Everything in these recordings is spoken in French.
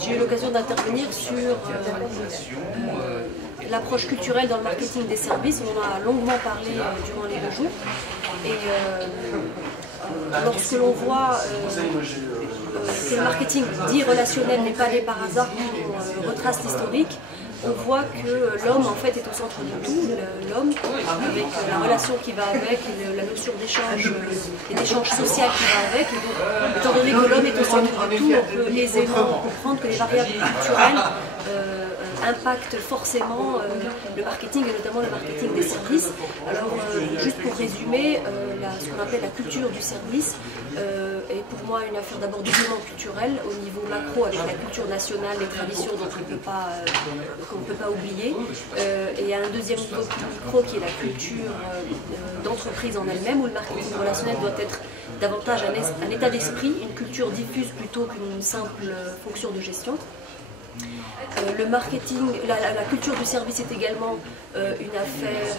j'ai eu l'occasion d'intervenir sur l'approche culturelle dans le marketing des services. On en a longuement parlé durant les 2 jours. Et lorsque l'on voit que le marketing dit relationnel n'est pas né par hasard, quand on retrace l'historique, on voit que l'homme en fait est au centre de tout, l'homme avec la relation qui va avec, la notion d'échange et d'échange social qui va avec. Et donc, étant donné que l'homme est au centre de tout, on peut aisément comprendre que les variables culturelles impactent forcément le marketing et notamment le marketing des services. Alors juste pour résumer, ce qu'on appelle la culture du service est pour moi une affaire d'abord doublement culturelle au niveau macro avec la culture nationale, les traditions dont qu'on ne peut pas oublier, et à un deuxième niveau micro qui est la culture d'entreprise en elle-même où le marketing relationnel doit être davantage un état d'esprit, une culture diffuse plutôt qu'une simple fonction de gestion. Le marketing, la culture du service est également une affaire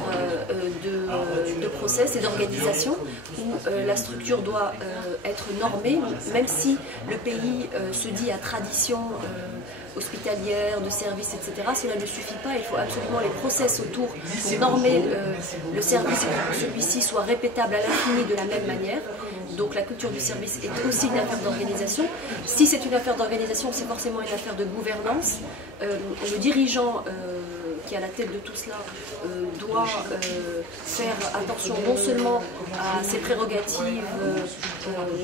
de process et d'organisation où la structure doit être normée, même si le pays se dit à tradition hospitalière, de service, etc. Cela ne suffit pas, il faut absolument les process autour pour normer le service et que celui-ci soit répétable à l'infini de la même manière. Donc la culture du service est aussi une affaire d'organisation. Si c'est une affaire d'organisation, c'est forcément une affaire de gouvernance. Le dirigeant qui est à la tête de tout cela doit faire attention non seulement à ses prérogatives,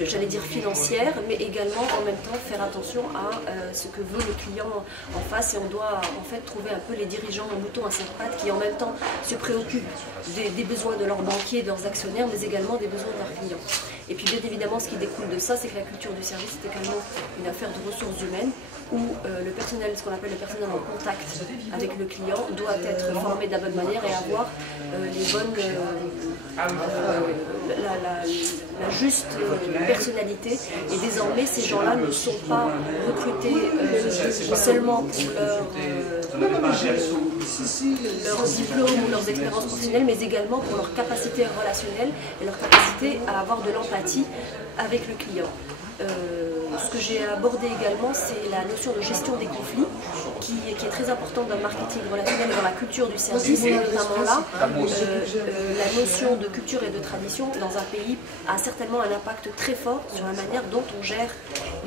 j'allais dire financières, mais également en même temps faire attention à ce que veut le client en face. Et on doit en fait trouver un peu les dirigeants en mouton à 5 pattes qui en même temps se préoccupent des besoins de leurs banquiers, de leurs actionnaires, mais également des besoins de leurs clients. Et puis bien évidemment, ce qui découle de ça, c'est que la culture du service est également une affaire de ressources humaines où le personnel, ce qu'on appelle le personnel en contact avec le client, doit être formé de la bonne manière et avoir les bonnes, la juste personnalité. Et désormais, ces gens-là ne sont pas recrutés seulement pour leur diplôme ou leurs expériences professionnelles, mais également pour leur capacité relationnelle et leur capacité à avoir de l'empathie avec le client. Ce que j'ai abordé également, c'est la notion de gestion des conflits, qui est très importante dans le marketing relationnel et dans la culture du service, et notamment là, la notion de culture et de tradition dans un pays a certainement un impact très fort sur la manière dont on gère